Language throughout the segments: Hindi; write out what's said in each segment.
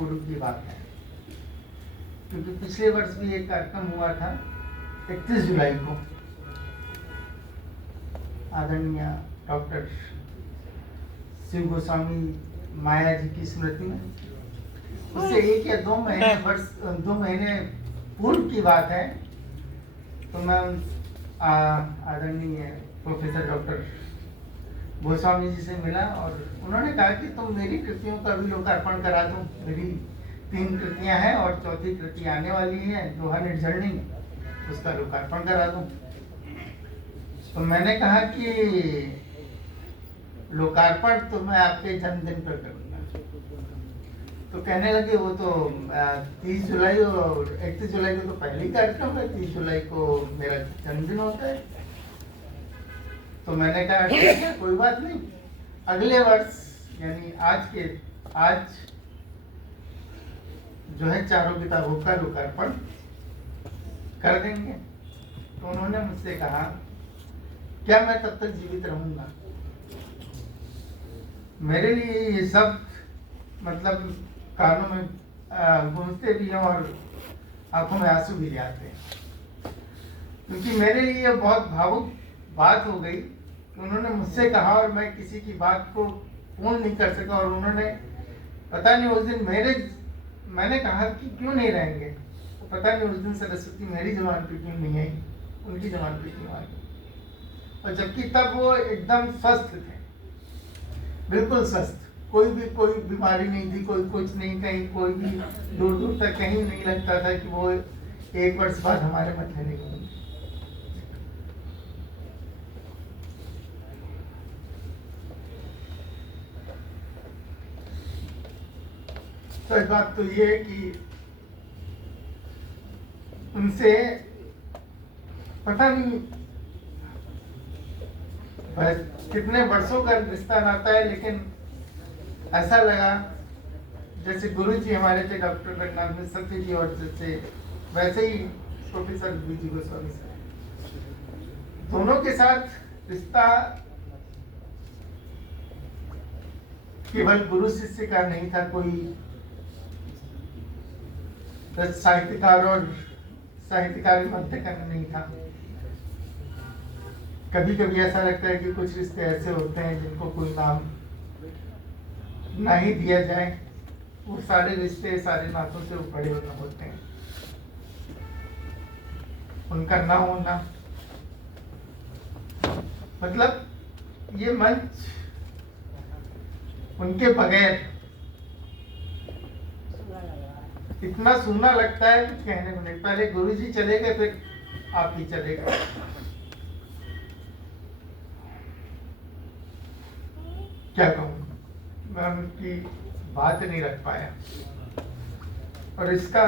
पूर्व की बात है, क्योंकि पिछले वर्ष भी एक कार्यक्रम हुआ था 31 जुलाई को आदरणीय डॉक्टर शिव गोस्वामी माया जी की स्मृति में। उससे 1 या 2 महीने पूर्व की बात है। तो मैं आदरणीय प्रोफेसर डॉक्टर गोस्वामी जी से मिला और उन्होंने कहा कि तुम मेरी कृतियों का भी लोकार्पण करा दो। मेरी 3 कृतियां हैं और चौथी कृति आने वाली है, दोहा निर्जरणी, उसका लोकार्पण करा दूं। तो मैंने कहा कि लोकार्पण तो मैं आपके जन्मदिन पर करूंगा। तो कहने लगे वो तो 30 जुलाई और 31 जुलाई को तो पहली कार्यक्रम है, 30 जुलाई को मेरा जन्मदिन होता है। तो मैंने कहा ठीक है, कोई बात नहीं, अगले वर्ष यानी आज जो है चारों किताबों का लोकार्पण कर देंगे। तो उन्होंने मुझसे कहा क्या मैं तब तक जीवित रहूंगा? मेरे लिए ये सब मतलब कानों में गूंजते भी हैं और आंखों में आंसू भी आते हैं, क्योंकि मेरे लिए बहुत भावुक बात हो गई कि उन्होंने मुझसे कहा और मैं किसी की बात को पूर्ण नहीं कर सका। और उन्होंने पता नहीं उस दिन मैंने कहा कि क्यों नहीं रहेंगे, तो पता नहीं उस दिन सरस्वती मेरी जबान पे क्यों नहीं आई, उनकी जबान पे क्यों आ गई। और जबकि तब वो एकदम स्वस्थ थे, बिल्कुल स्वस्थ, कोई बीमारी नहीं थी, कोई कुछ नहीं, कहीं कोई भी दूर दूर तक कहीं नहीं लगता था कि वो 1 वर्ष बाद हमारे मध्य नहीं होंगे। तो इस बात तो ये है कि उनसे पता नहीं कितने वर्षों का रिश्ता नाता है, लेकिन ऐसा लगा जैसे गुरु जी हमारे थे डॉक्टर रघुनाथ मिश्र जी, और जैसे वैसे ही प्रोफेसर बीजी गोस्वामी साहब, दोनों के साथ रिश्ता केवल गुरु शिष्य का नहीं था, कोई साहित्यकार और साहित्यकार मध्य का नहीं था। कभी कभी ऐसा लगता है कि कुछ रिश्ते ऐसे होते हैं जिनको कोई नाम ना ही दिया जाए, वो सारे रिश्ते सारे नातों से बड़े होते हैं। उनका ना होना मतलब ये मंच उनके बगैर इतना सूना लगता है कि कहने को नहीं। पहले गुरुजी चले गए, फिर आप ही चले गए। क्या कहूँ, मैं उनकी बात नहीं रख पाया और इसका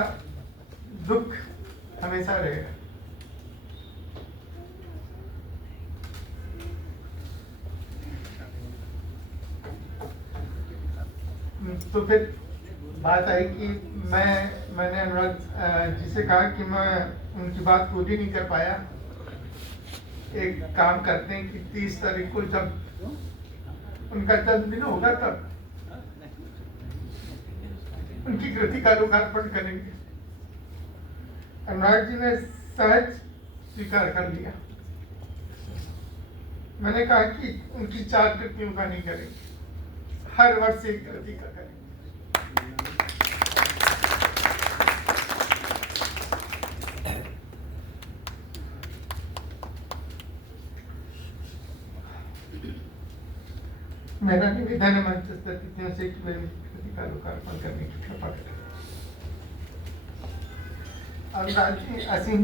दुख हमेशा रहेगा। तो फिर बात आई कि मैंने अनुराग जी से कहा कि मैं उनकी बात पूरी नहीं कर पाया। एक काम करते हैं कि 30 तारीख को जब उनका जन्मदिन होगा तब उनकी कृति का लोकार्पण करेंगे। अनुराग जी ने सहज स्वीकार कर लिया। मैंने कहा कि उनकी 4 कृतियों का नहीं करेंगे, हर वर्ष एक कृति का करेंगे। मेरा निवेदन है मंचस्थ अतिथियों से कि मेरी कृति का लोकार्पण करने की कृपा करें। अनुराग जी असीम